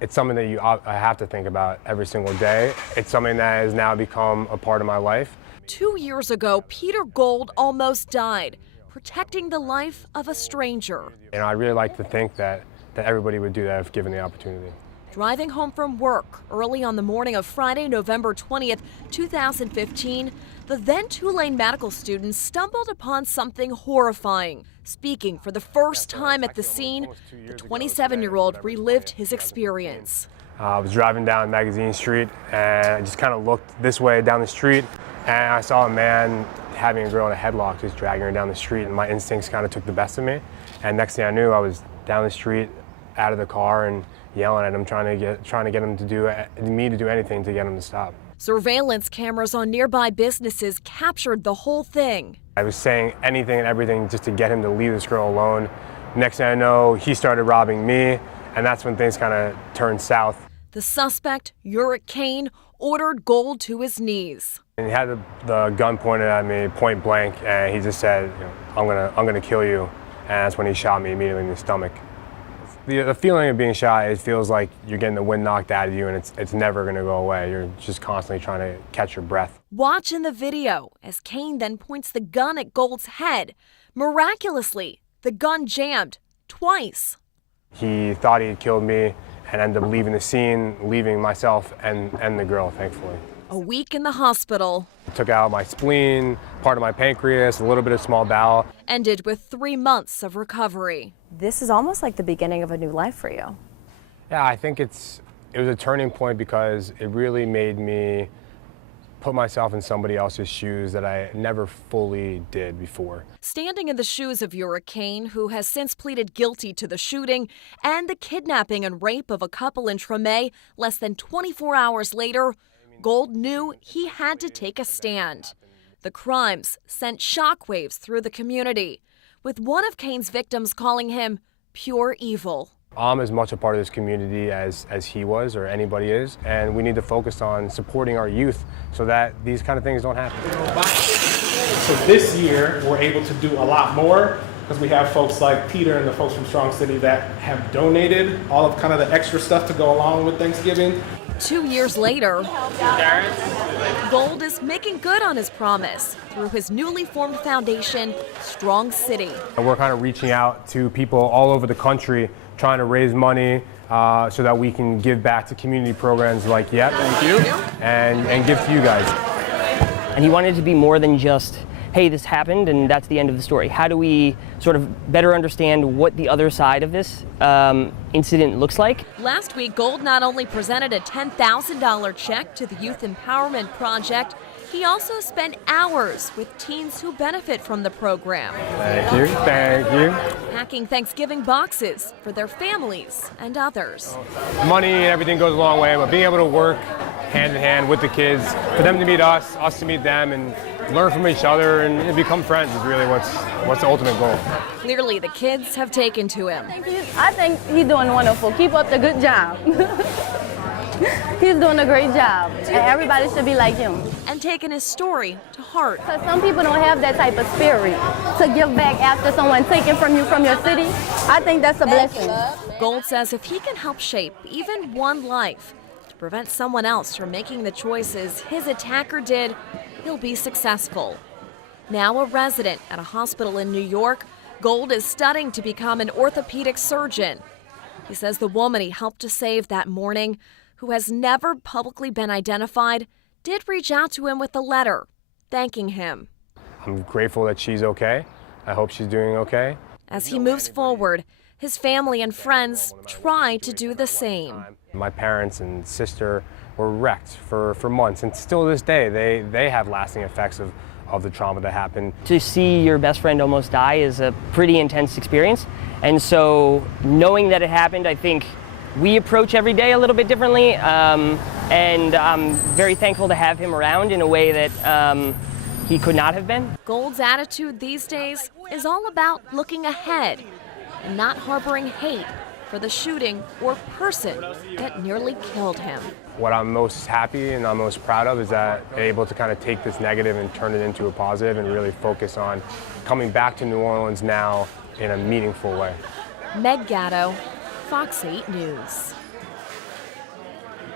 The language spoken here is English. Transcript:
It's something that I have to think about every single day. It's something that has now become a part of my life. 2 years ago, Peter Gold almost died, protecting the life of a stranger. And I really like to think that everybody would do that if given the opportunity. Driving home from work early on the morning of Friday, November 20th, 2015, the then Tulane medical student stumbled upon something horrifying. Speaking for the first time at the scene, the 27-year-old relived his experience. I was driving down Magazine Street and I just kind of looked this way down the street and I saw a man having a girl in a headlock, just dragging her down the street, and my instincts kind of took the best of me. And next thing I knew, I was down the street, out of the car, and yelling at him, trying to get him to do anything to get him to stop. Surveillance cameras on nearby businesses captured the whole thing. I was saying anything and everything just to get him to leave this girl alone. Next thing I know, he started robbing me, and that's when things kind of turned south. The suspect, Uric Kane, ordered Gold to his knees. And he had the gun pointed at me, point blank, and he just said, I'm gonna kill you. And that's when he shot me immediately in the stomach. The feeling of being shot, it feels like you're getting the wind knocked out of you, and it's never gonna go away. You're just constantly trying to catch your breath. Watch in the video as Kane then points the gun at Gold's head. Miraculously, the gun jammed twice. He thought he had killed me and ended up leaving the scene, leaving myself and the girl, thankfully. A week in the hospital. Took out my spleen, part of my pancreas, a little bit of small bowel. Ended with 3 months of recovery. This is almost like the beginning of a new life for you. Yeah, I think it was a turning point because it really made me put myself in somebody else's shoes that I never fully did before. Standing in the shoes of Uric Kane, who has since pleaded guilty to the shooting and the kidnapping and rape of a couple in Treme less than 24 hours later, Gold knew he had to take a stand. The crimes sent shockwaves through the community, with one of Kane's victims calling him pure evil. I'm as much a part of this community as he was or anybody is, and we need to focus on supporting our youth so that these kind of things don't happen. So this year, we're able to do a lot more because we have folks like Peter and the folks from Strong City that have donated all of kind of the extra stuff to go along with Thanksgiving. 2 years later, Gold is making good on his promise through his newly formed foundation, Strong City. We're kind of reaching out to people all over the country, trying to raise money so that we can give back to community programs like YEP, thank you, and give to you guys. And he wanted to be more than just, hey, this happened and that's the end of the story. How do we sort of better understand what the other side of this incident looks like? Last week, Gold not only presented a $10,000 check to the Youth Empowerment Project, he also spent hours with teens who benefit from the program. Thank you, thank you. Packing Thanksgiving boxes for their families and others. Money and everything goes a long way, but being able to work hand in hand with the kids, for them to meet us to meet them, and learn from each other and become friends is really what's the ultimate goal. Clearly, the kids have taken to him. I think he's doing wonderful. Keep up the good job. He's doing a great job, and everybody should be like him. And taken his story to heart. Because some people don't have that type of spirit to give back after someone taken from you from your city. I think that's a blessing. Gold says if he can help shape even one life to prevent someone else from making the choices his attacker did, he'll be successful. Now a resident at a hospital in New York, Gold is studying to become an orthopedic surgeon. He says the woman he helped to save that morning, who has never publicly been identified, did reach out to him with a letter, thanking him. I'm grateful that she's okay. I hope she's doing okay. As he moves forward, his family and friends try to do the same. My parents and sister were wrecked for months, and still to this day, they have lasting effects of the trauma that happened. To see your best friend almost die is a pretty intense experience, and so knowing that it happened, I think we approach every day a little bit differently, and I'm very thankful to have him around in a way that he could not have been. Gold's attitude these days is all about looking ahead and not harboring hate for the shooting or person that nearly killed him. What I'm most happy and I'm most proud of is that I'm able to kind of take this negative and turn it into a positive and really focus on coming back to New Orleans now in a meaningful way. Meg Gatto, Fox 8 News.